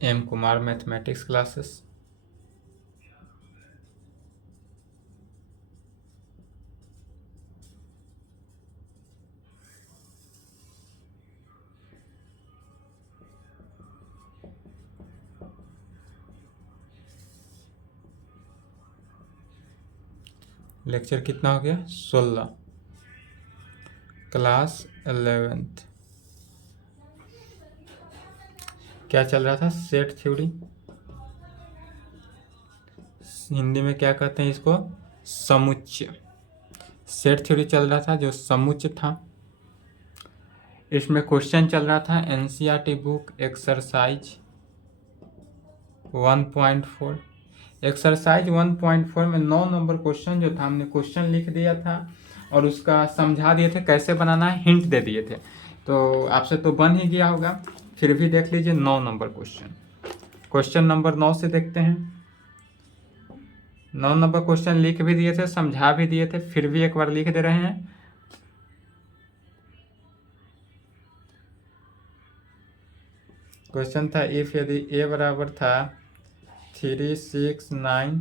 M Kumar mathematics classes. Lecture कितना हो गया? 16। Class 11th। क्या चल रहा था? Set theory. हिंदी में क्या कहते हैं इसको? समुच्चय। सेट थ्योरी चल रहा था जो समुच्चय था। इसमें क्वेश्चन चल रहा था एनसीईआरटी बुक एक्सरसाइज 1.4। एक्सरसाइज 1.4 में 9 नंबर क्वेश्चन जो था, हमने क्वेश्चन लिख दिया था और उसका समझा दिए थे कैसे बनाना है, हिंट दे दिए थे। तो आपसे तो बन ही गया होगा, फिर भी देख लीजिए 9 नंबर क्वेश्चन। क्वेश्चन नंबर 9 से देखते हैं। 9 नंबर क्वेश्चन लिख भी दिए थे, समझा भी दिए थे, फिर भी एक बार लिख दे रहे हैं। क्वेश्चन था इफ यदि ए बराबर था 3, 6, 9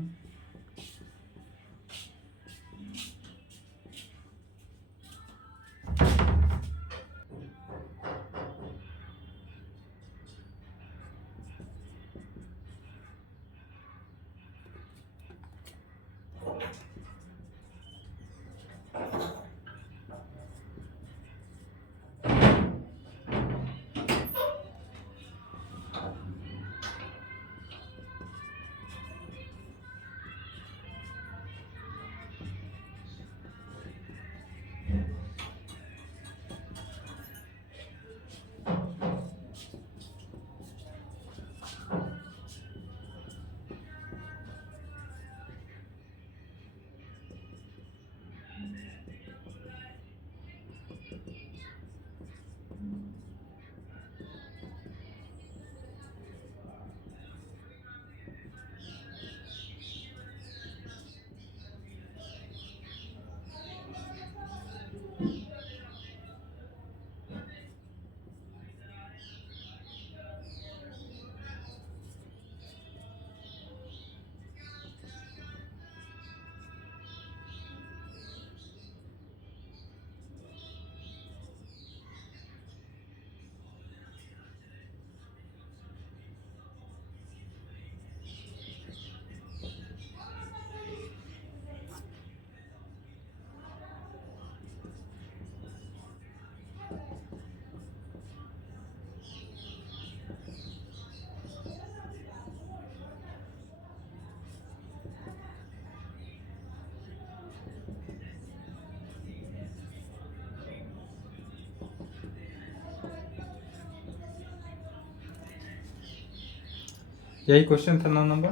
यही क्वेश्चन था 9 नंबर।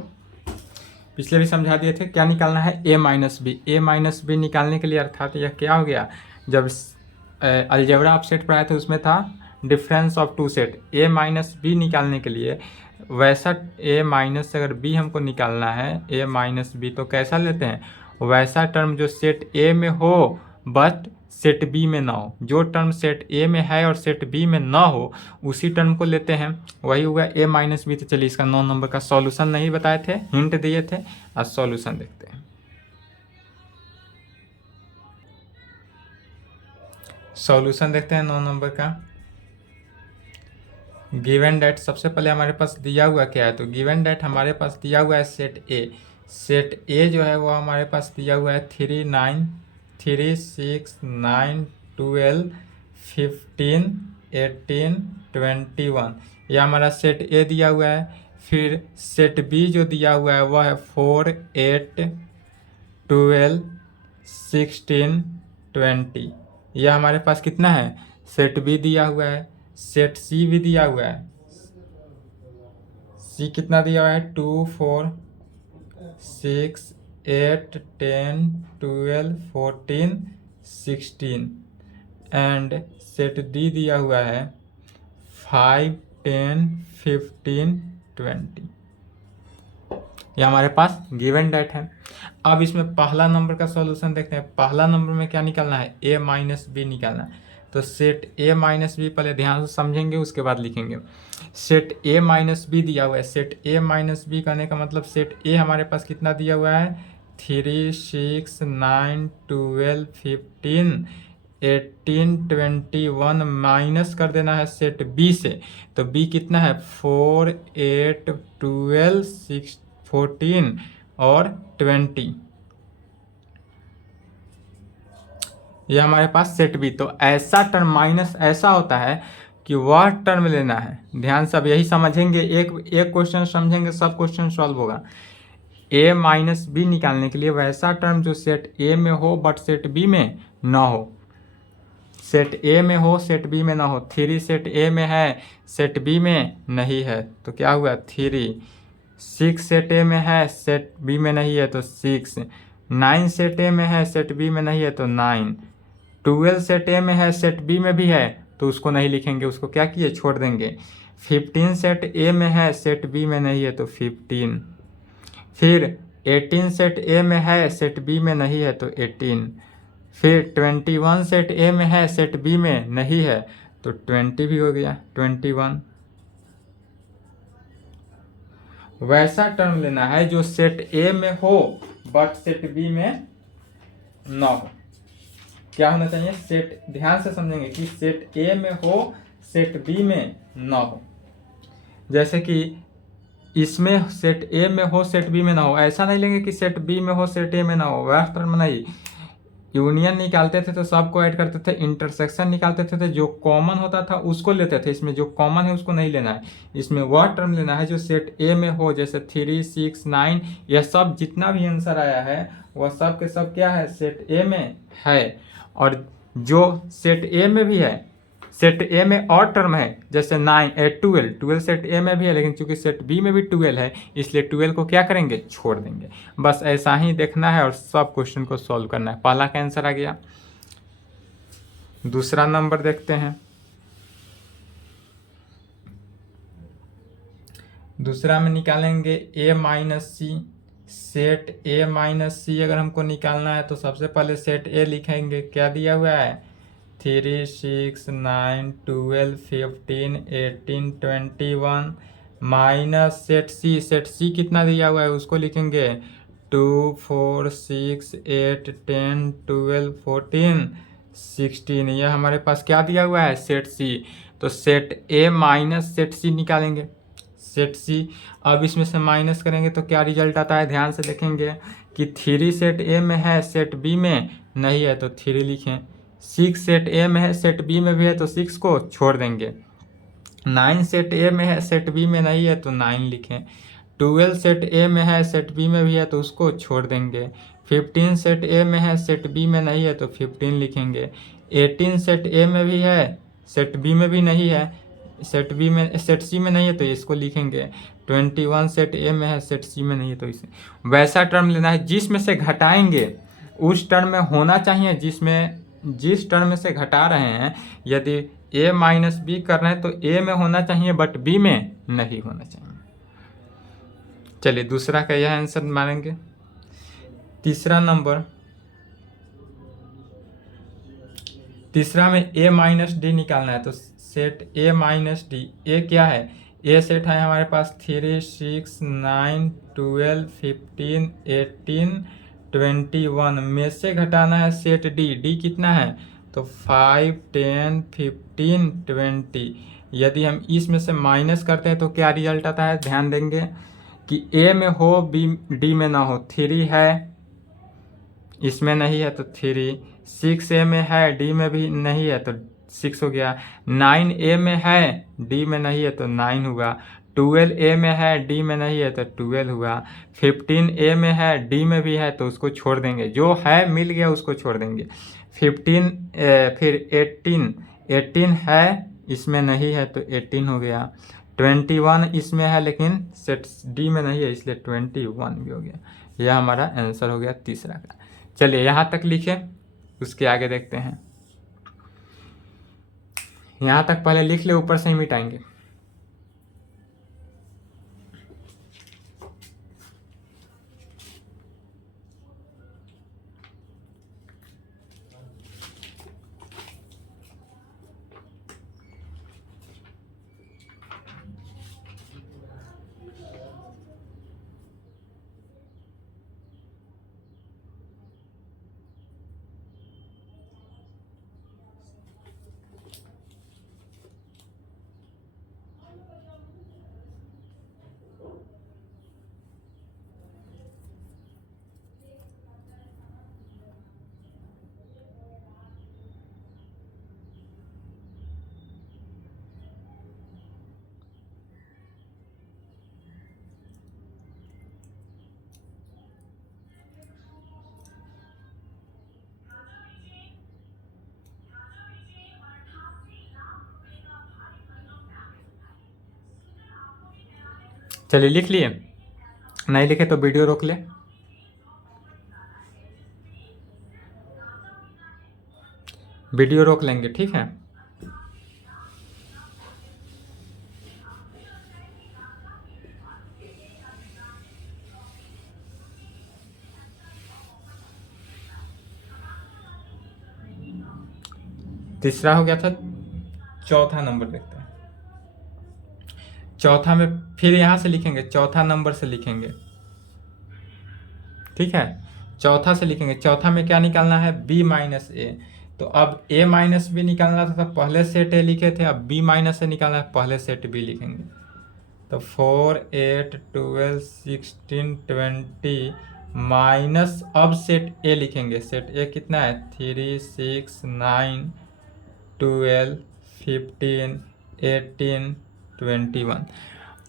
पिछले भी समझा दिए थे। क्या निकालना है? ए माइनस बी। ए माइनस बी निकालने के लिए अर्थात यह क्या हो गया, जब अलजेब्रा आप सेट पढ़ाए थे उसमें था difference of two set. A minus b निकालने के लिए वैसा ए माइनस अगर बी हमको निकालना है, ए माइनस बी, तो कैसा लेते हैं? वैसा टर्म जो सेट ए में हो बट सेट बी में ना हो। जो टर्म सेट ए में है और सेट बी में ना हो उसी टर्म को लेते हैं। वही हुआ ए माइनस बी। तो चलिए इसका 9 नंबर का सॉल्यूशन नहीं बताए थे, हिंट दिए थे। आज सॉल्यूशन देखते हैं। सॉल्यूशन देखते हैं 9 नंबर का। गिवन डेट सबसे पहले हमारे पास दिया हुआ क्या है? तो गिवन डेट हमारे पास दिया हुआ है सेट ए। सेट ए जो है वो हमारे पास दिया हुआ है 3, 9, 3, 6, 9, 12, 15, 18, 21। यह हमारा सेट ए दिया हुआ है। फिर सेट बी जो दिया हुआ है वह है 4, 8, 12, 16, 20। यह हमारे पास कितना है? सेट बी दिया हुआ है। सेट सी भी दिया हुआ है। सी कितना दिया हुआ है? 2, 4, 6, 8, 10, 12, 14, 16। एंड सेट डी दिया हुआ है 5, 10, 15, 20। ये हमारे पास गिवन डेट है। अब इसमें पहला नंबर का सॉल्यूशन देखते हैं। पहला नंबर में क्या निकालना है? ए माइनस बी निकालना है। तो सेट ए माइनस बी पहले ध्यान से समझेंगे उसके बाद लिखेंगे। सेट ए माइनस बी दिया हुआ है, सेट ए माइनस बी कहने का मतलब सेट ए हमारे पास कितना दिया हुआ है 3, 6, 9, 12, 15, 18, 21 माइनस कर देना है सेट बी से। तो बी कितना है 4, 8, 12, 6, 14 और 20, ये हमारे पास सेट बी। तो ऐसा टर्म माइनस ऐसा होता है कि वह टर्म लेना है, ध्यान से अब यही समझेंगे, एक क्वेश्चन समझेंगे सब क्वेश्चन सॉल्व होगा। ए माइनस बी निकालने के लिए वैसा टर्म जो सेट ए में हो बट सेट बी में ना हो, सेट ए में हो सेट बी में ना हो। 3 सेट ए में है सेट बी में नहीं है तो क्या हुआ 3, 6 सेट ए में है सेट बी में नहीं है तो 6, 9 सेट ए में है सेट बी में नहीं है तो 9, 12 सेट ए में है सेट बी में भी है तो उसको नहीं लिखेंगे, उसको क्या किए छोड़ देंगे। 15 सेट ए में है सेट बी में नहीं है तो 15, फिर 18 सेट ए में है सेट बी में नहीं है तो 18, फिर 21 सेट ए में है सेट बी में नहीं है तो 20 भी हो गया 21। वैसा टर्म लेना है जो सेट ए में हो बट सेट बी में ना हो। क्या होना चाहिए सेट, ध्यान से समझेंगे कि सेट ए में हो सेट बी में ना हो। जैसे कि इसमें सेट ए में हो सेट बी में ना हो, ऐसा नहीं लेंगे कि सेट बी में हो सेट ए में ना हो, वह टर्म नहीं। यूनियन निकालते थे तो सबको ऐड करते थे, इंटरसेक्शन निकालते थे तो जो कॉमन होता था उसको लेते थे, इसमें जो कॉमन है उसको नहीं लेना है। इसमें वह टर्म लेना है जो सेट ए में हो, जैसे 3, 6, 9, यह सब जितना भी आंसर आया है वह सब के सब क्या है सेट ए में है। और जो सेट ए में भी है, सेट ए में और टर्म है जैसे 9, 12, 12 सेट ए में भी है लेकिन चूंकि सेट बी में भी 12 है इसलिए 12 को क्या करेंगे छोड़ देंगे। बस ऐसा ही देखना है और सब क्वेश्चन को सॉल्व करना है। पहला का आंसर आ गया। दूसरा नंबर देखते हैं। दूसरा में निकालेंगे A minus C. Set A minus C अगर हमको निकालना है तो सबसे पहले सेट ए लिखेंगे, क्या दिया हुआ है 3, 6, 9, 12, 15, 18, 21 माइनस सेट सी। सेट सी कितना दिया हुआ है उसको लिखेंगे 2, 4, 6, 8, 10, 12, 14, 16, यह हमारे पास क्या दिया हुआ है सेट सी। तो सेट ए माइनस सेट सी निकालेंगे, सेट सी। अब इसमें से माइनस करेंगे तो क्या रिजल्ट आता है ध्यान से देखेंगे कि 3 सेट ए में है सेट बी में नहीं है तो 3 लिखें, 6 सेट ए में है सेट बी में भी है तो 6 को छोड़ देंगे, 9 सेट ए में है सेट बी में नहीं है तो 9 लिखें, 12 सेट ए में है सेट बी में भी है तो उसको छोड़ देंगे, 15 सेट ए में है सेट बी में नहीं है तो 15 लिखेंगे, 18 सेट ए में भी है सेट बी में भी नहीं है, सेट बी में सेट सी में नहीं है तो इसको लिखेंगे, 21 सेट ए में है सेट सी में नहीं है तो इसे। वैसा टर्म लेना है जिसमें से घटाएंगे उस टर्म में होना चाहिए जिस टर्म में से घटा रहे हैं, यदि ए माइनस बी कर रहे हैं तो ए में होना चाहिए बट बी में नहीं होना चाहिए। चलिए दूसरा का यह आंसर मानेंगे। तीसरा नंबर, तीसरा में ए माइनस डी निकालना है तो सेट ए माइनस डी, ए क्या है ए सेट है हमारे पास 3, 6, 9, 12, 15, 18, 21 में से घटाना है सेट डी। डी कितना है तो 5, 10, 15, 20। यदि हम इसमें से माइनस करते हैं तो क्या रिजल्ट आता है ध्यान देंगे कि ए में हो बी डी में ना हो। 3 है इसमें नहीं है तो 3, 6 ए में है डी में भी नहीं है तो 6 हो गया, 9 ए में है डी में नहीं है तो 9 हुआ, 12 ए में है डी में नहीं है तो 12 हुआ, 15 ए में है डी में भी है तो उसको छोड़ देंगे, जो है मिल गया उसको छोड़ देंगे। 15 फिर 18 है इसमें नहीं है तो 18 हो गया, 21 इसमें है लेकिन सेट डी में नहीं है इसलिए 21 भी हो गया। यह हमारा आंसर हो गया तीसरा का। चलिए यहाँ तक लिखें, उसके आगे देखते हैं। यहाँ तक पहले लिख ले, ऊपर से ही मिटाएंगे। चलिए लिख लिए, नहीं लिखे तो वीडियो रोक ले। वीडियो रोक लेंगे, ठीक है। तीसरा हो गया था, चौथा नंबर देखते हैं। चौथा में फिर यहाँ से लिखेंगे, चौथा नंबर से लिखेंगे, ठीक है। चौथा से लिखेंगे, चौथा में क्या निकालना है, b माइनस ए। तो अब a माइनस बी निकालना था, तो पहले सेट a लिखे थे, अब b माइनस ए निकालना है, पहले सेट b लिखेंगे। तो 4 8 12 16 20 माइनस, अब सेट a लिखेंगे। सेट a कितना है, 3 6 9 12 15 18 21।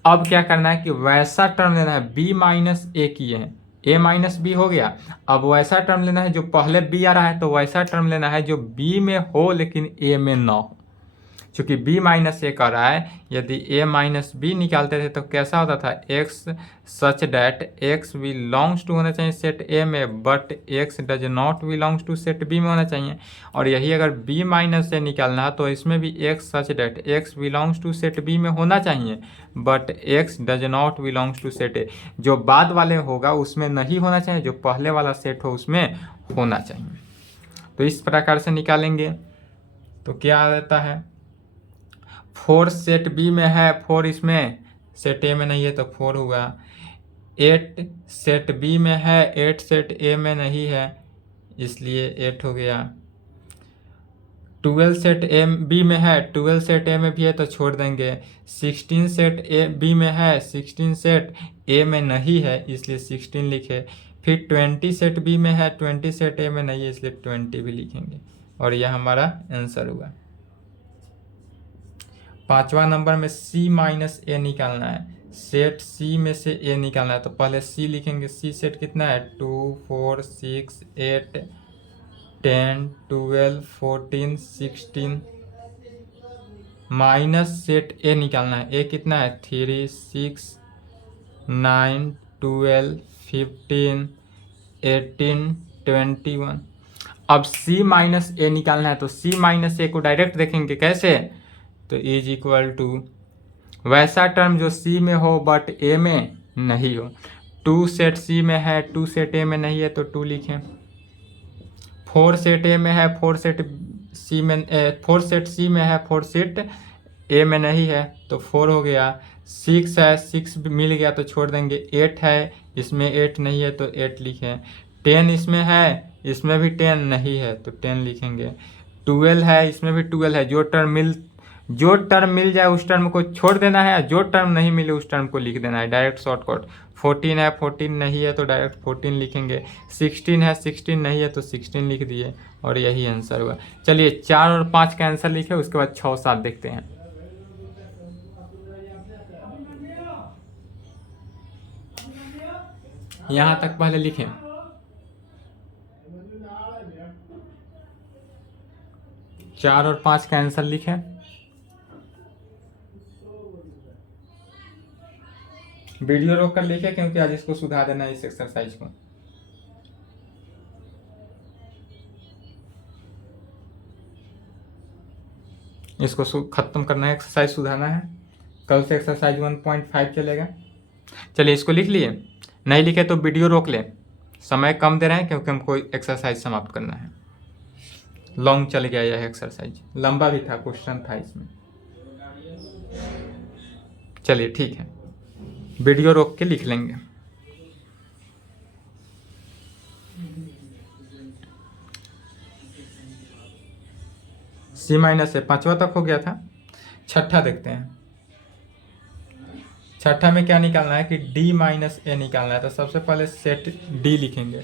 अब क्या करना है कि वैसा टर्म लेना है, b माइनस ए किए हैं, a माइनस बी हो गया। अब वैसा टर्म लेना है जो पहले b आ रहा है, तो वैसा टर्म लेना है जो b में हो लेकिन a में ना हो। चूंकि b माइनस ए कर रहा है, यदि a माइनस बी निकालते थे तो कैसा होता था, x such that x belongs to होना चाहिए सेट a में, but x does not belongs to set b में होना चाहिए। और यही अगर b माइनस ए निकालना है तो इसमें भी x such that x belongs to set b में होना चाहिए, but x does not belongs to set a। जो बाद वाले होगा उसमें नहीं होना चाहिए, जो पहले वाला सेट हो उसमें होना चाहिए। तो इस प्रकार से निकालेंगे तो क्या आ जाता है, 4 सेट बी में है, 4 इसमें सेट ए में नहीं है तो 4 हुआ। 8 सेट बी में है, 8 सेट ए में नहीं है, इसलिए 8 हो गया। 12 सेट ए बी में है, 12 सेट ए में भी है तो छोड़ देंगे। 16 सेट ए बी में है, 16 सेट ए में नहीं है, इसलिए 16 लिखे। फिर 20 सेट बी में है, 20 सेट ए में नहीं है, इसलिए 20 भी लिखेंगे। और यह हमारा आंसर हुआ। पांचवा नंबर में c माइनस ए निकालना है। सेट c में से a निकालना है, तो पहले c लिखेंगे। c सेट कितना है, 2 4 6 8 10 12 14 16 माइनस सेट a निकालना है। a कितना है, 3 6 9 12 15 18 21। अब c माइनस ए निकालना है, तो c माइनस ए को डायरेक्ट देखेंगे कैसे, तो इज इक्वल टू वैसा टर्म जो c में हो बट a में नहीं हो। 2 सेट c में है, 2 सेट a में नहीं है तो 2 लिखें। 4 सेट a में है, 4 सेट c में 4 सेट c में है, 4 सेट a में नहीं है तो 4 हो गया। 6 है, 6 मिल गया तो छोड़ देंगे। 8 है, इसमें 8 नहीं है तो 8 लिखें। 10 इसमें है, इसमें भी 10 नहीं है तो 10 लिखेंगे। 12 है, इसमें भी 12 है। जो टर्म मिल जाए उस टर्म को छोड़ देना है, जो टर्म नहीं मिले उस टर्म को लिख देना है, डायरेक्ट शॉर्टकट। 14 है, 14 नहीं है तो डायरेक्ट 14 लिखेंगे। 16 है, 16 नहीं है तो 16 लिख दिए और यही आंसर हुआ। चलिए 4 और 5 का आंसर लिखे, उसके बाद 6 7 देखते हैं। यहाँ तक पहले लिखें। चार और 5 का आंसर लिखें। वीडियो रोक कर लिखे क्योंकि आज इसको सुधार देना है, इस एक्सरसाइज को। इसको खत्म करना है, एक्सरसाइज सुधारना है। कल से एक्सरसाइज 1.5 चलेगा। चलिए इसको लिख लिए, नहीं लिखे तो वीडियो रोक ले। समय कम दे रहे हैं क्योंकि हमको एक्सरसाइज समाप्त करना है। लॉन्ग चल गया यह एक्सरसाइज, लंबा भी था, क्वेश्चन था इसमें। चलिए ठीक है, वीडियो रोक के लिख लेंगे। c माइनस ए 5वां तक हो गया था। छठा देखते हैं। छठा में क्या निकालना है कि d माइनस ए निकालना है, तो सबसे पहले सेट d लिखेंगे।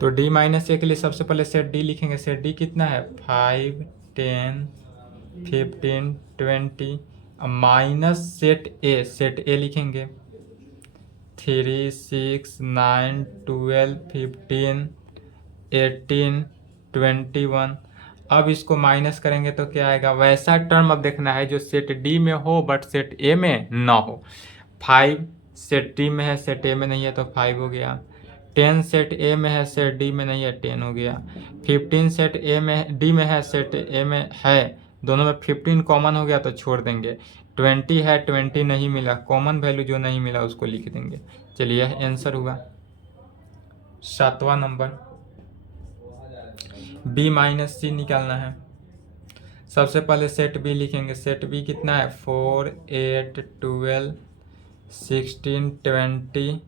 तो d माइनस ए के लिए सबसे पहले सेट d लिखेंगे। सेट d कितना है, 5 10 15 20 माइनस सेट a लिखेंगे। 3 6 9 12 15 18 21। अब इसको माइनस करेंगे तो क्या आएगा, वैसा टर्म अब देखना है जो सेट डी में हो बट सेट ए में ना हो। 5 सेट डी में है, सेट ए में नहीं है तो 5 हो गया। 10 सेट ए में है, सेट डी में नहीं है, 10 हो गया। 15 सेट ए में डी में है, सेट ए में है, दोनों में 15 कॉमन हो गया तो छोड़ देंगे। 20 है, 20 नहीं मिला, कॉमन वैल्यू जो नहीं मिला उसको लिख देंगे। चलिए यह आंसर हुआ। 7वां नंबर, बी माइनस सी निकालना है। सबसे पहले सेट बी लिखेंगे। सेट बी कितना है, 4 8 12 16 20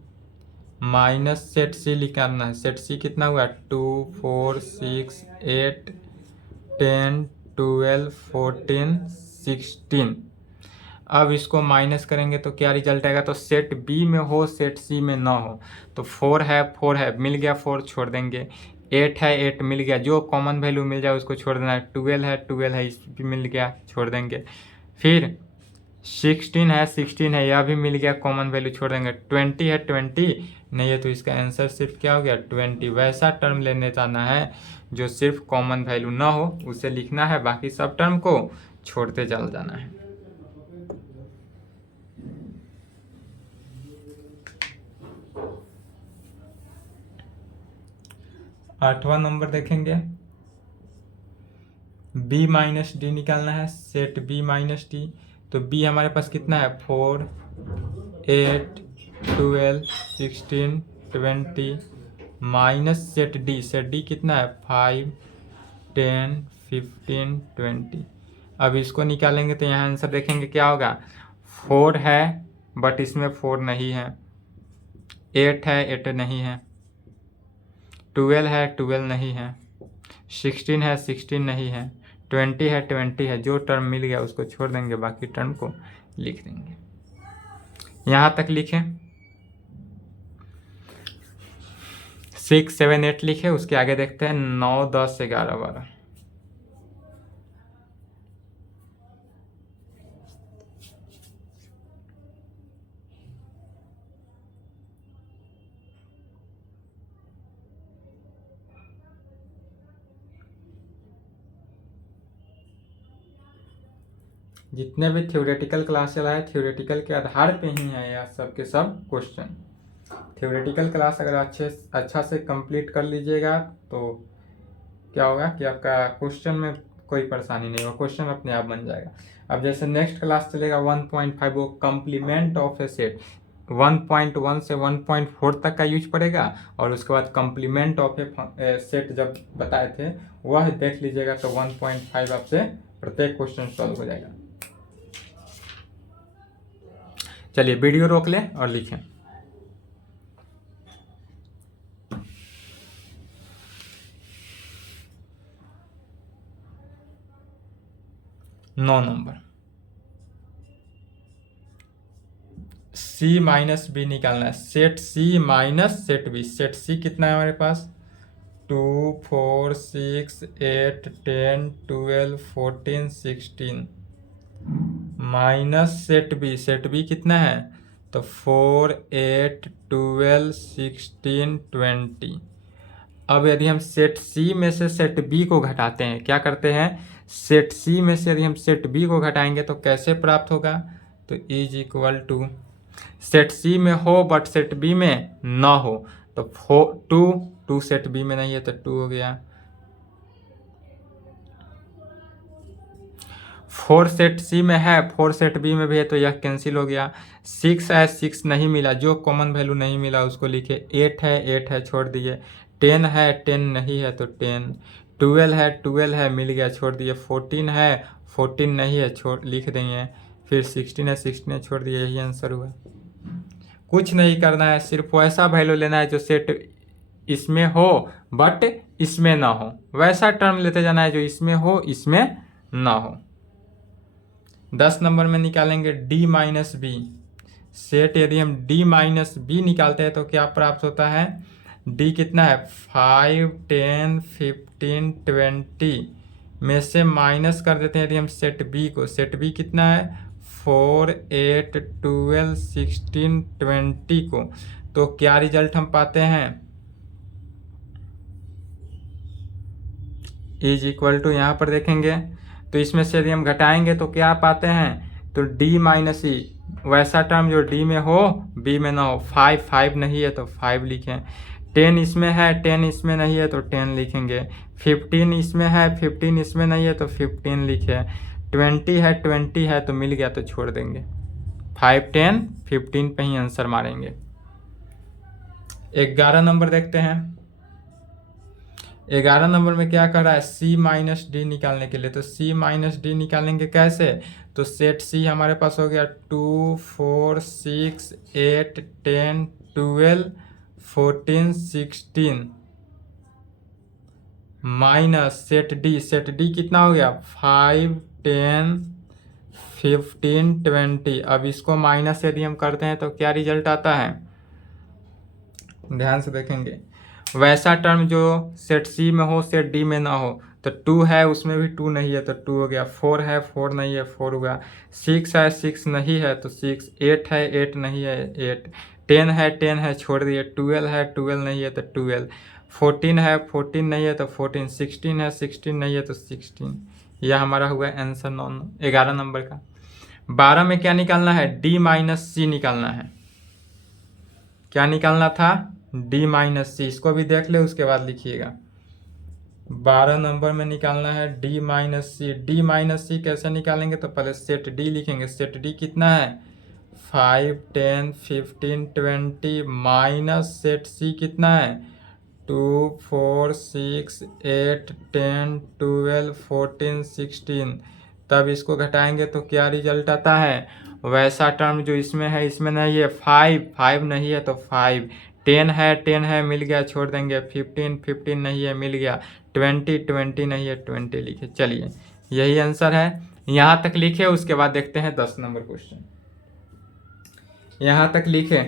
माइनस सेट सी निकालना है। सेट सी कितना हुआ, 2 4 6 8 10 12 14 16। अब इसको माइनस करेंगे तो क्या रिजल्ट आएगा, तो सेट बी में हो सेट सी में ना हो। तो 4 है मिल गया, 4 छोड़ देंगे। 8 है, 8 मिल गया, जो कॉमन वैल्यू मिल जाए उसको छोड़ देना है। 12 है, इस भी मिल गया, छोड़ देंगे। फिर 16 है, यह भी मिल गया, कॉमन वैल्यू छोड़ देंगे। 20 है, 20 नहीं है तो इसका आंसर सिर्फ क्या हो गया, 20। वैसा टर्म लेने जाना है जो सिर्फ कॉमन वैल्यू ना हो, उसे लिखना है, बाकी सब टर्म को छोड़ते चल जाना है। आठवां नंबर देखेंगे, बी माइनस डी निकालना है। सेट बी माइनस डी, तो बी हमारे पास कितना है, 4 8 12 16 20 माइनस सेट डी कितना है, 5 10 15 20। अब इसको निकालेंगे तो यहाँ आंसर देखेंगे क्या होगा, 4 है बट इसमें 4 नहीं है, 8 है, 8 नहीं है, 12 है, 12 नहीं है, 16 है, 16 नहीं है, 20 है, 20 है, जो टर्म मिल गया उसको छोड़ देंगे, बाकी टर्म को लिख देंगे। यहाँ तक लिखें, 6 7 8 लिखे, उसके आगे देखते हैं 9 10 11 12। जितने भी थ्योरेटिकल क्लास चला है, थ्योरेटिकल के आधार पे ही है यह सब के सब क्वेश्चन। थ्योरेटिकल क्लास अगर अच्छा से कंप्लीट कर लीजिएगा तो क्या होगा कि आपका क्वेश्चन में कोई परेशानी नहीं होगा, क्वेश्चन अपने आप बन जाएगा। अब जैसे नेक्स्ट क्लास चलेगा 1.5, वो कम्प्लीमेंट ऑफ ए सेट, 1.1 से 1.4 तक का यूज पड़ेगा, और उसके बाद कम्प्लीमेंट ऑफ ए सेट जब बताए थे वह देख लीजिएगा, तो 1.5 आपसे प्रत्येक क्वेश्चन सॉल्व हो जाएगा। चलिए वीडियो रोक लें और लिखें। नौ नंबर, सी माइनस बी निकालना है। Set c minus set b. Set c कितना है हमारे पास, 2 4 6 8 10 12 14 16 minus set b. Set b कितना है, तो 4 8 12 16 20। अब यदि हम सेट सी में से सेट बी को घटाते हैं, क्या करते हैं, सेट सी में से यदि हम सेट बी को घटाएंगे तो कैसे प्राप्त होगा, तो इज इक्वल टू, सेट सी में हो बट सेट बी में ना हो, तो 2 सेट बी में नहीं है तो 2 हो गया। 4 सेट सी में है, 4 सेट बी में भी है तो यह कैंसिल हो गया। 6 है, 6 नहीं मिला, जो कॉमन वैल्यू नहीं मिला उसको लिखे। 8 है, छोड़ दिए। 10 है, 10 नहीं है तो 10। 12 है, मिल गया, छोड़ दिए। 14 है, 14 नहीं है, छोड़ लिख देंगे। फिर 16 है, छोड़ दिए। यही आंसर हुआ। कुछ नहीं करना है, सिर्फ वैसा वैल्यू लेना है जो सेट इसमें हो बट इसमें ना हो, वैसा टर्म लेते जाना है जो इसमें हो इसमें ना हो। 10 नंबर में निकालेंगे डी माइनस बी। सेट यदि हम डी माइनस बी निकालते हैं तो क्या प्राप्त होता है, डी कितना है, 5 10 15 20 में से माइनस कर देते हैं यदि हम सेट बी को। सेट बी कितना है, 4 8 12 16 20 को, तो क्या रिजल्ट हम पाते हैं, इज इक्वल टू, यहाँ पर देखेंगे तो इसमें से यदि हम घटाएंगे तो क्या पाते हैं, तो डी माइनस ई, वैसा टर्म जो डी में हो बी में ना हो। 5 नहीं है तो 5 लिखें। 10 इसमें है, 10 इसमें नहीं है तो 10 लिखेंगे। 15 इसमें है, 15 इसमें नहीं है तो 15 लिखे। 20 है, 20 है तो मिल गया तो छोड़ देंगे। 5, 10, 15 पे ही आंसर मारेंगे। 11 नंबर देखते हैं। 11 नंबर में क्या कर रहा है, सी माइनस डी निकालने के लिए। तो सी माइनस डी निकालेंगे कैसे, तो सेट सी हमारे पास हो गया 2, 4, 6, 8, 10, 12, 14, 16 माइनस सेट डी कितना हो गया 5, 10, 15, 20। अब इसको माइनस यदि हम करते हैं तो क्या रिजल्ट आता है, ध्यान से देखेंगे। वैसा टर्म जो सेट सी में हो सेट डी में ना हो, तो 2 है उसमें भी 2 नहीं है तो 2 हो गया। 4 है 4 नहीं है 4 हुआ। 6 है 6 नहीं है तो 6। 8 है 8 नहीं है 8। 10 है छोड़ दिए। 12 है 12 नहीं है तो 12। 14 है 14 नहीं है तो 14। 16 है 16 नहीं है तो 16। यह हमारा हुआ आंसर 11 नंबर का। 12 में क्या निकालना है, डी माइनस सी निकालना है। क्या निकालना था, डी माइनस सी। इसको भी देख ले उसके बाद लिखिएगा। 12 नंबर में निकालना है डी माइनस सी। डी माइनस सी कैसे निकालेंगे, तो पहले सेट डी लिखेंगे। सेट डी कितना है 5, 10, 15, 20 माइनस सेट सी कितना है 2, 4, 6, 8, 10, 12, 14, 16। तब इसको घटाएंगे तो क्या रिजल्ट आता है, वैसा टर्म जो इसमें है इसमें नहीं है। 5 नहीं है तो 5। 10 है मिल गया छोड़ देंगे। 15 नहीं है मिल गया। 20 नहीं है 20 लिखे। चलिए यही आंसर है, यहाँ तक लिखे। उसके बाद देखते हैं 10 नंबर क्वेश्चन। यहाँ तक लिखे,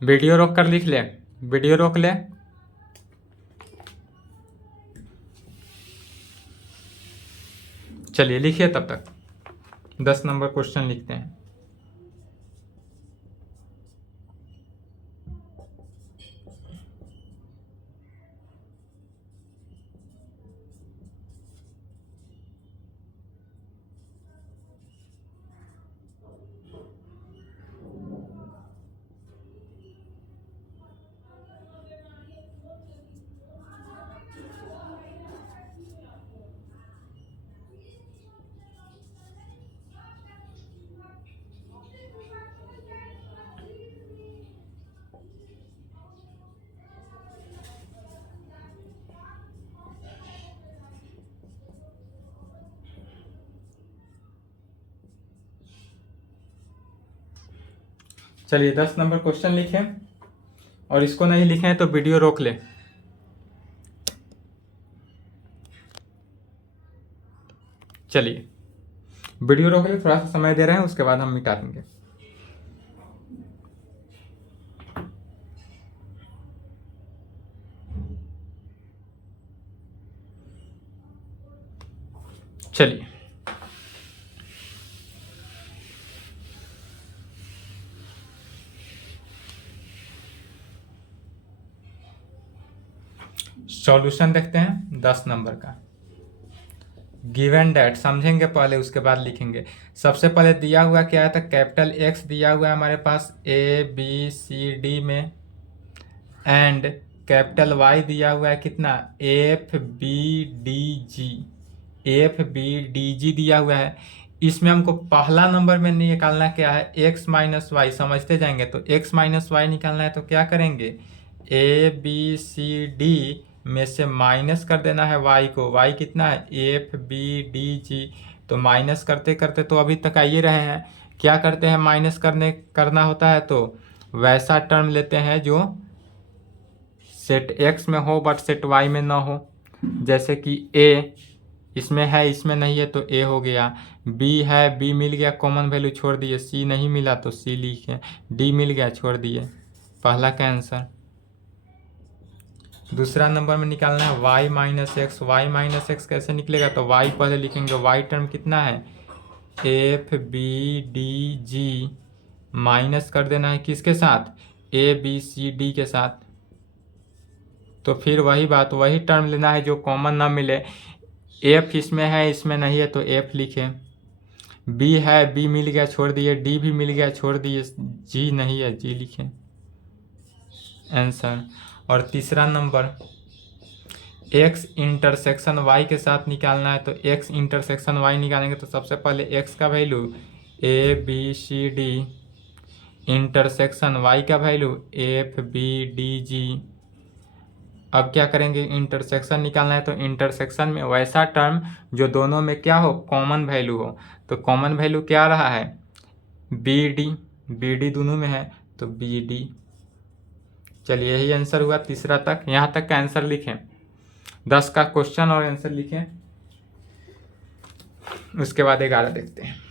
वीडियो रोक कर लिख ले, वीडियो रोक ले। चलिए लिखिए तब तक 10 नंबर क्वेश्चन लिखते हैं। चलिए 10 नंबर क्वेश्चन लिखें, और इसको नहीं लिखे हैं तो वीडियो रोक ले। चलिए वीडियो रोक ले, थोड़ा सा समय दे रहे हैं, उसके बाद हम मिटा देंगे। चलिए सॉल्यूशन देखते हैं 10 नंबर का। गिवन डैट समझेंगे पहले, उसके बाद लिखेंगे। सबसे पहले दिया हुआ क्या है, था कैपिटल एक्स दिया हुआ है हमारे पास ABCD में, एंड कैपिटल वाई दिया हुआ है कितना FBDG दिया हुआ है। इसमें हमको पहला नंबर में निकालना क्या है, x माइनस वाई। समझते जाएंगे तो x माइनस वाई निकालना है तो क्या करेंगे, ABCD में से माइनस कर देना है y को। y कितना है FBDG। तो माइनस करते करते तो अभी तक आइए रहे हैं। क्या करते हैं, माइनस करना होता है तो वैसा टर्म लेते हैं जो सेट x में हो बट सेट y में ना हो। जैसे कि a इसमें है इसमें नहीं है तो a हो गया। b है b मिल गया कॉमन वैल्यू छोड़ दिए। c नहीं मिला तो c लिखे। d मिल गया छोड़ दिए। पहला का आंसर। दूसरा नंबर में निकालना है y minus x. Y minus x कैसे निकलेगा, तो y पहले लिखेंगे, y टर्म कितना है f b d g, minus कर देना है किसके साथ, ए बी सी डी के साथ। तो फिर वही बात, वही टर्म लेना है जो कॉमन ना मिले। एफ इसमें है, इसमें नहीं है, तो एफ लिखे। बी है, बी मिल गया छोड़ दिए, डी भी मिल गया छोड़ दिए, जी नहीं है, जी लिखे आंसर। और तीसरा नंबर x इंटरसेक्शन y के साथ निकालना है। तो x इंटरसेक्शन y निकालेंगे तो सबसे पहले x का value a b c d, intersection y का value f b d g. अब क्या करेंगे, इंटरसेक्शन निकालना है, तो इंटरसेक्शन में वैसा टर्म जो दोनों में क्या हो, कॉमन वैल्यू हो। तो कॉमन वैल्यू क्या रहा है, बी डी दोनों में है, तो बी डी। चलिए यही आंसर हुआ तीसरा तक। यहाँ तक का आंसर लिखें, 10 का क्वेश्चन और आंसर लिखें, उसके बाद 11 देखते हैं।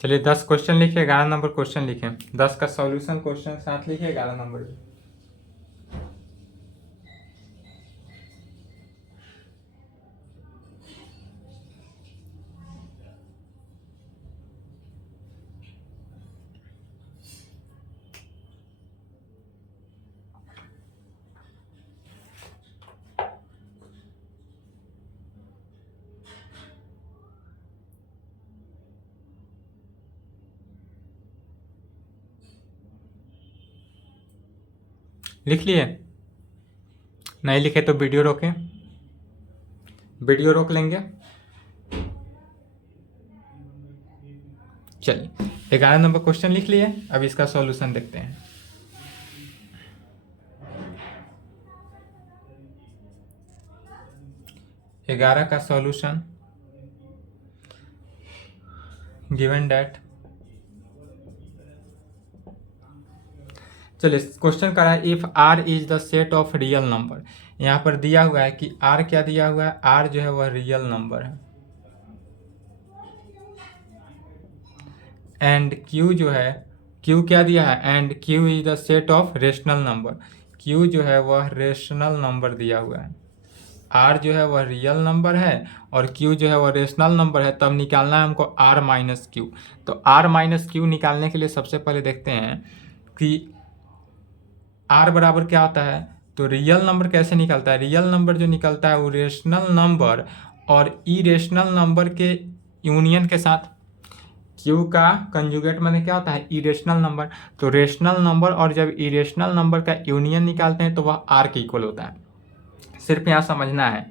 चलिए 10 क्वेश्चन लिखिए, 11 नंबर क्वेश्चन लिखें। 10 का सॉल्यूशन क्वेश्चन साथ लिखिए, 11 नंबर भी। लिख लिए, नहीं लिखे तो वीडियो रोकें, वीडियो रोक लेंगे। चलिए 11 नंबर क्वेश्चन लिख लिए, अब इसका सॉल्यूशन देखते हैं। ग्यारह का सॉल्यूशन, गिवन डैट, चलिए क्वेश्चन करा है if R is the set of real number. यहाँ पर दिया हुआ है कि आर क्या दिया हुआ है, आर जो है वह रियल नंबर है, एंड क्यू जो है, क्यू क्या दिया है, and Q is the set of rational number. Q जो है वह रेशनल नंबर दिया हुआ है, आर जो है वह रियल नंबर है और क्यू जो है वह रेशनल नंबर है। तब निकालना है हमको आर माइनस क्यू। तो आर माइनस क्यू निकालने के लिए सबसे पहले देखते हैं कि आर बराबर क्या होता है। तो रियल नंबर कैसे निकलता है, रियल नंबर जो निकलता है वो रेशनल नंबर और इरेशनल नंबर के यूनियन के साथ। क्यू का कंजुगेट माने क्या होता है, इरेशनल नंबर। तो रेशनल नंबर और जब इरेशनल नंबर का यूनियन निकालते हैं तो वह आर के इक्वल होता है। सिर्फ यहाँ समझना है,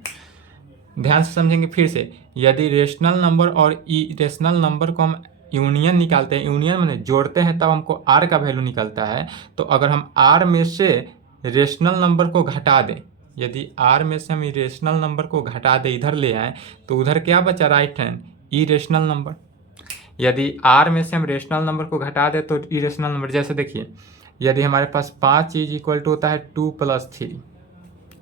ध्यान से समझेंगे फिर से। यदि रेशनल नंबर और इरेशनल नंबर को हम यूनियन निकालते हैं, यूनियन में जोड़ते हैं, तब हमको आर का वैल्यू निकलता है। तो अगर हम आर में से रेशनल नंबर को घटा दें, यदि आर में से हम इरेशनल नंबर को घटा दें, इधर ले आएँ, तो उधर क्या बचा, राइट हैंड इरेशनल नंबर। यदि आर में से हम रेशनल नंबर को घटा दें तो इरेशनल नंबर, जैसे देखिए यदि हमारे पास 5 चीज इक्वल टू होता है 2 + 3,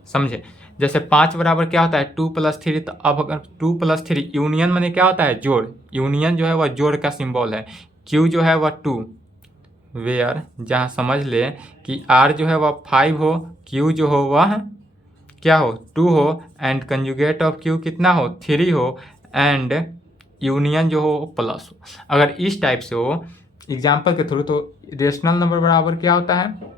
समझे। जैसे 5 बराबर क्या होता है 2 + 3, तो अब अगर 2 + 3 यूनियन माने क्या होता है, जोड़। यूनियन जो है वह जोड़ का सिंबल है। क्यू जो है वह 2, वेयर जहाँ समझ ले कि आर जो है वह 5 हो, क्यू जो हो वह क्या हो 2 हो, एंड कंजुगेट ऑफ क्यू कितना हो 3 हो, एंड यूनियन जो हो प्लस हो। अगर इस टाइप से हो एग्जाम्पल के थ्रू। तो रेशनल नंबर बराबर क्या होता है,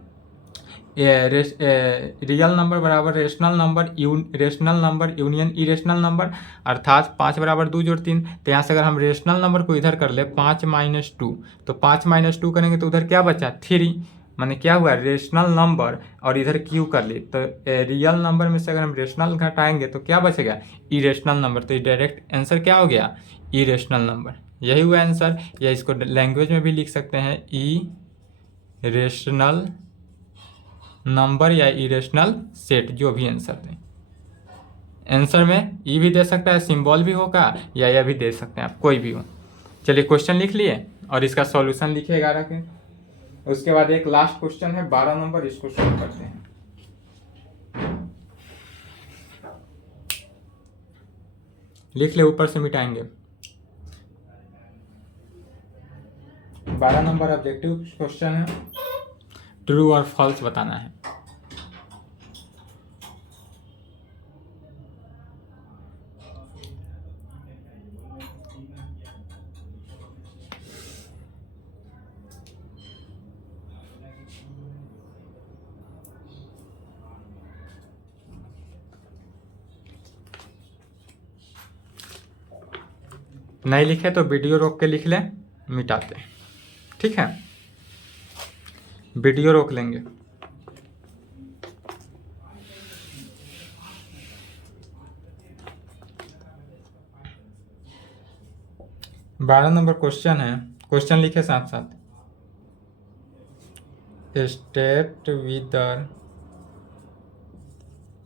रियल नंबर बराबर rational number union irrational number, अर्थात 5 बराबर 2 जोड़ 3। तो यहाँ से अगर हम रेशनल नंबर को इधर कर ले 5 माइनस 2, तो 5 माइनस 2 करेंगे तो उधर क्या बचा 3, माने क्या हुआ रेशनल नंबर, और इधर क्यू कर ली तो रियल नंबर में से अगर हम रेशनल घटाएंगे तो क्या बचेगा इरेशनल नंबर। तो डायरेक्ट आंसर क्या हो गया इरेशनल नंबर, यही हुआ आंसर। या इसको लैंग्वेज में भी लिख सकते हैं इरेशनल नंबर या इरेशनल सेट, जो भी आंसर दें। आंसर में ई भी दे सकता है, सिंबल भी होगा, या यह भी दे सकते हैं आप, कोई भी हो। चलिए क्वेश्चन लिख लिए और इसका सॉल्यूशन लिखिए 11 के। उसके बाद एक लास्ट क्वेश्चन है 12 नंबर, इसको सॉल्व करते हैं। लिख ले, ऊपर से मिटाएंगे। 12 नंबर ऑब्जेक्टिव क्वेश्चन है, ट्रू और फॉल्स बताना है। नहीं लिखे तो वीडियो रोक के लिख लें, मिटाते हैं, ठीक है। वीडियो रोक लेंगे। बारह नंबर क्वेश्चन है, क्वेश्चन लिखे साथ साथ। State whether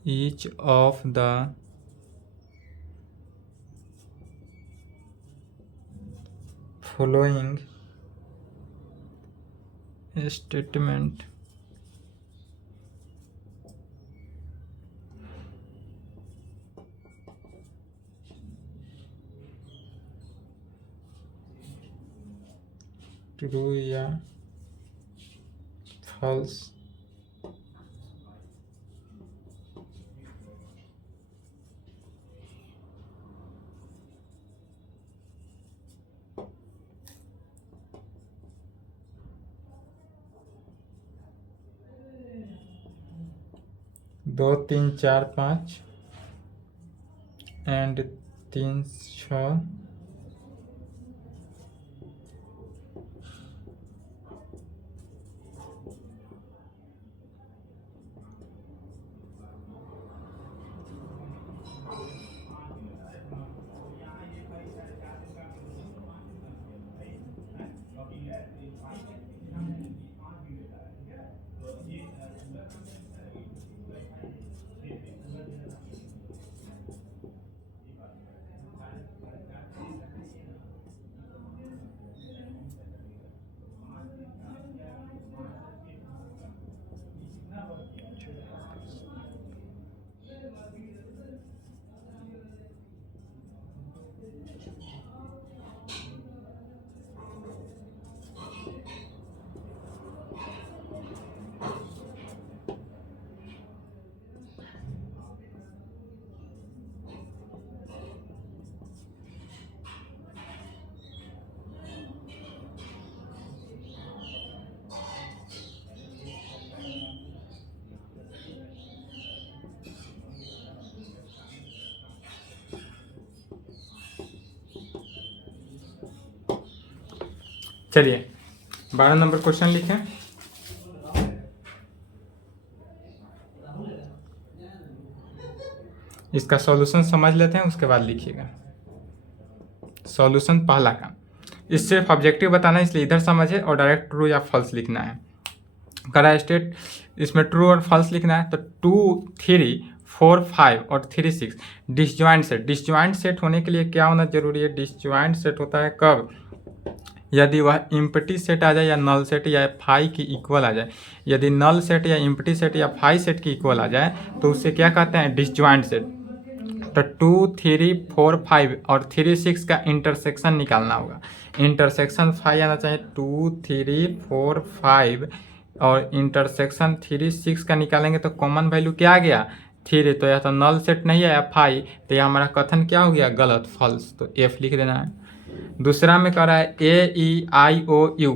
each of the following statement true या false। दो 3 4 5 एंड 3 6 चलिए 12 नंबर क्वेश्चन लिखें। इसका सॉल्यूशन समझ लेते हैं, उसके बाद लिखिएगा। सॉल्यूशन पहला का, इस सिर्फ ऑब्जेक्टिव बताना है इसलिए इधर समझे, और डायरेक्ट ट्रू या फॉल्स लिखना है। करा स्टेट, इसमें ट्रू और फॉल्स लिखना है। तो 2 3 4 5 और 3 6 डिसजॉइंट सेट। डिसजॉइंट सेट होने के लिए क्या होना जरूरी है, डिसजॉइंट सेट होता है कब, यदि वह इम्पटी सेट आ जाए या नल सेट या फाई की इक्वल आ जाए। यदि नल सेट या इम्पटी सेट या फाई सेट की इक्वल आ जाए तो उसे क्या कहते हैं डिसजॉइंट सेट। तो 2 3 4 5 और 3 6 का इंटरसेक्शन निकालना होगा। इंटरसेक्शन 5 आना चाहिए, 2 3 4 5 और इंटरसेक्शन 3 6 का निकालेंगे तो कॉमन वैल्यू क्या आ गया 3। तो यह तो नल सेट नहीं है फाई, तो यह हमारा कथन क्या हो गया गलत, फॉल्स। तो एफ लिख देना है। दूसरा में कह रहा है ए ई आई ओ यू,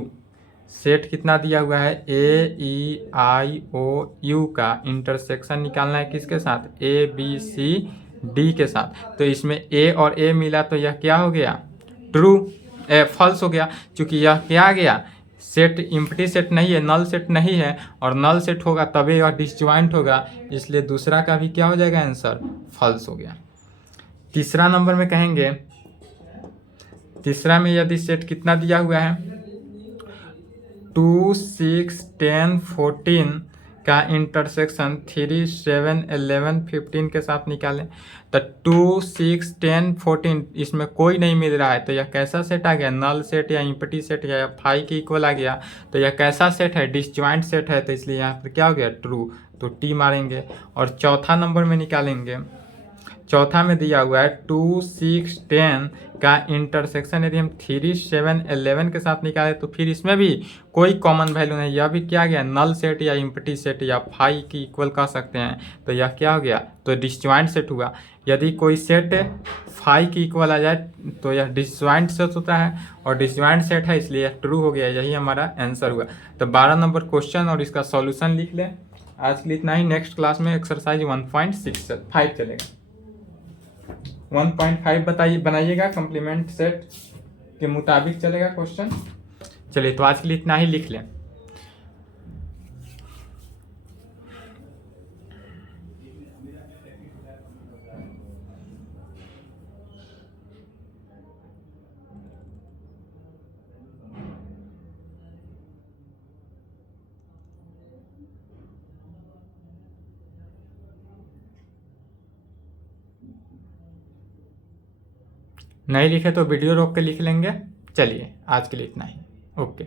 सेट कितना दिया हुआ है, ए ई आई ओ यू का इंटरसेक्शन निकालना है किसके साथ, ए बी सी डी के साथ। तो इसमें ए और ए मिला तो यह क्या हो गया, ट्रू, फॉल्स हो गया, क्योंकि यह क्या आ गया, सेट इम्प्टी सेट नहीं है, नल सेट नहीं है, और नल सेट होगा तभी यह डिसजॉइंट होगा, इसलिए दूसरा का भी क्या हो जाएगा आंसर, फॉल्स हो गया। तीसरा नंबर में कहेंगे, तीसरा में यदि सेट कितना दिया हुआ है, 2 6 10 14 का इंटरसेक्शन 3 7 11 15 के साथ निकालें। तो 2 6 10 14 इसमें कोई नहीं मिल रहा है, तो यह कैसा सेट आ गया, नल सेट या इम्प्टी सेट या फाई के इक्वल आ गया। तो यह कैसा सेट है, डिसजॉइंट सेट है, तो इसलिए यहाँ पर क्या हो गया, ट्रू, तो टी मारेंगे। और चौथा नंबर में निकालेंगे, चौथा में दिया हुआ है 2 6 10 का इंटरसेक्शन यदि हम 3 7 11 के साथ निकाले तो फिर इसमें भी कोई कॉमन वैल्यू नहीं, यह भी क्या गया, नल सेट या इम्प्टी सेट या फाई की इक्वल कह सकते हैं, तो यह क्या हो गया, तो डिसजॉइंट सेट हुआ। यदि कोई सेट फाई की इक्वल आ जाए तो यह डिसजॉइंट सेट होता है, और डिसजॉइंट सेट है इसलिए यह ट्रू हो गया, यही हमारा आंसर हुआ। तो 12 नंबर क्वेश्चन और इसका सॉल्यूशन लिख लें। आज के लिए इतना ही, नेक्स्ट क्लास में एक्सरसाइज 1.65 चलेगा। 1.5 बताइए, बनाइएगा, कम्प्लीमेंट सेट के मुताबिक चलेगा क्वेश्चन। चलिए तो आज के लिए इतना ही लिख लें। नहीं लिखे तो वीडियो रोक के लिख लेंगे। चलिए आज के लिए इतना ही, ओके।